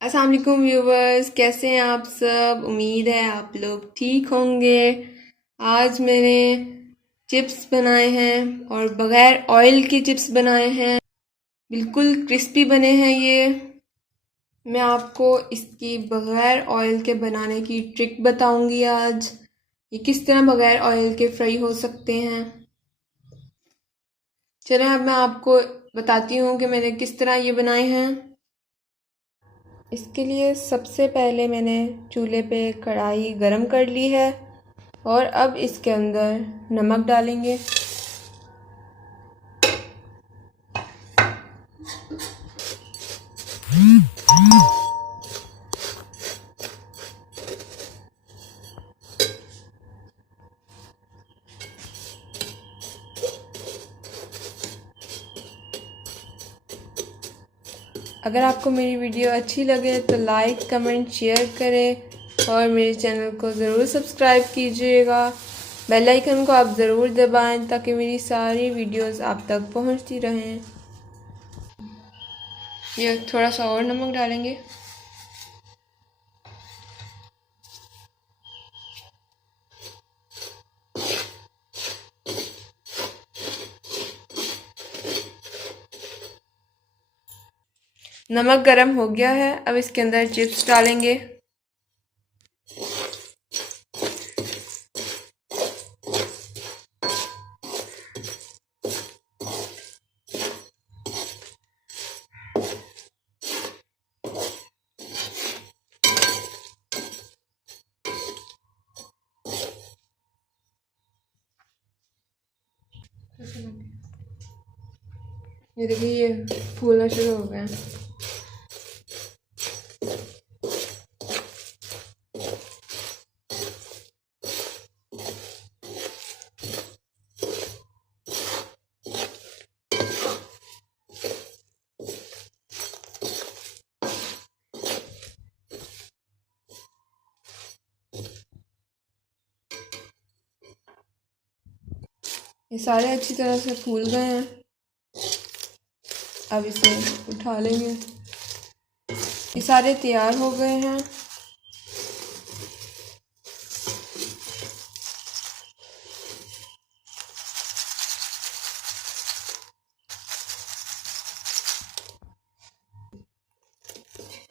अस्सलाम वालेकुम व्यूवर्स, कैसे हैं आप सब। उम्मीद है आप लोग ठीक होंगे। आज मैंने चिप्स बनाए हैं और बगैर ऑयल के चिप्स बनाए हैं। बिल्कुल क्रिस्पी बने हैं ये। मैं आपको इसकी बगैर ऑयल के बनाने की ट्रिक बताऊंगी आज। ये किस तरह बगैर ऑयल के फ्राई हो सकते हैं। चलें अब मैं आपको बताती हूँ कि मैंने किस तरह ये बनाए हैं। इसके लिए सबसे पहले मैंने चूल्हे पे कढ़ाई गरम कर ली है और अब इसके अंदर नमक डालेंगे। अगर आपको मेरी वीडियो अच्छी लगे तो लाइक कमेंट शेयर करें और मेरे चैनल को ज़रूर सब्सक्राइब कीजिएगा। बेल आइकन को आप ज़रूर दबाएं ताकि मेरी सारी वीडियोस आप तक पहुंचती रहें। ये थोड़ा सा और नमक डालेंगे। नमक गरम हो गया है, अब इसके अंदर चिप्स डालेंगे। ये देखिए ये फूलना शुरू हो गया। ये सारे अच्छी तरह से फूल गए हैं। अब इसे उठा लेंगे। ये सारे तैयार हो गए हैं।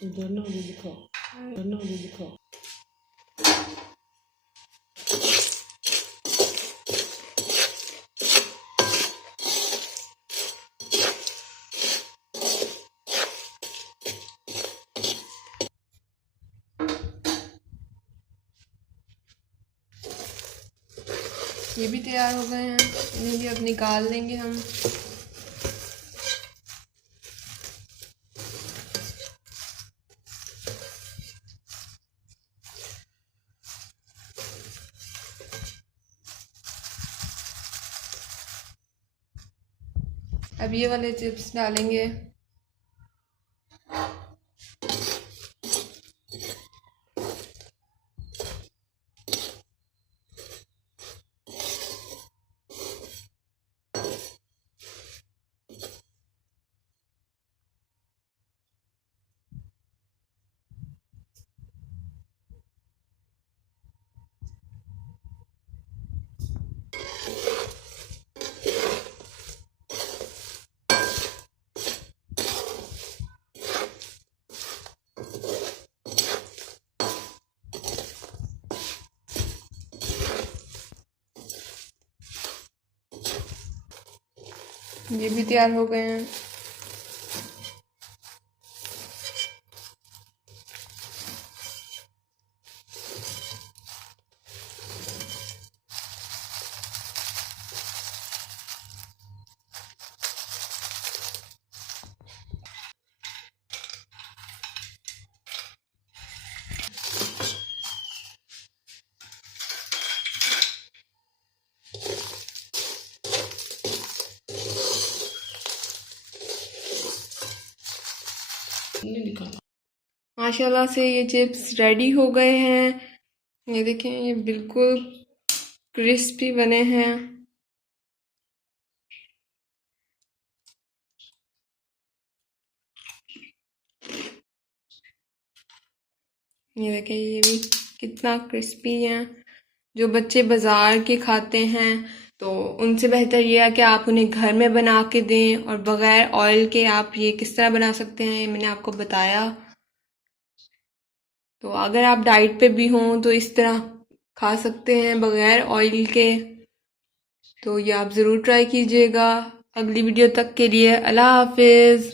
दोनों भी दिखाओ, दोनों भी दिखाओ। ये भी तैयार हो गए हैं, इन्हें भी अब निकाल लेंगे हम। अब ये वाले चिप्स डालेंगे। ये भी तैयार हो गए हैं। माशाल्लाह से ये चिप्स रेडी हो गए हैं। ये देखें, ये बिल्कुल क्रिस्पी बने हैं। ये देखें, ये भी कितना क्रिस्पी है। जो बच्चे बाज़ार के खाते हैं तो उनसे बेहतर ये है कि आप उन्हें घर में बना के दें, और बग़ैर ऑयल के आप ये किस तरह बना सकते हैं, ये मैंने आपको बताया। तो अगर आप डाइट पे भी हों तो इस तरह खा सकते हैं बग़ैर ऑयल के। तो ये आप ज़रूर ट्राई कीजिएगा। अगली वीडियो तक के लिए अल्लाह हाफिज़।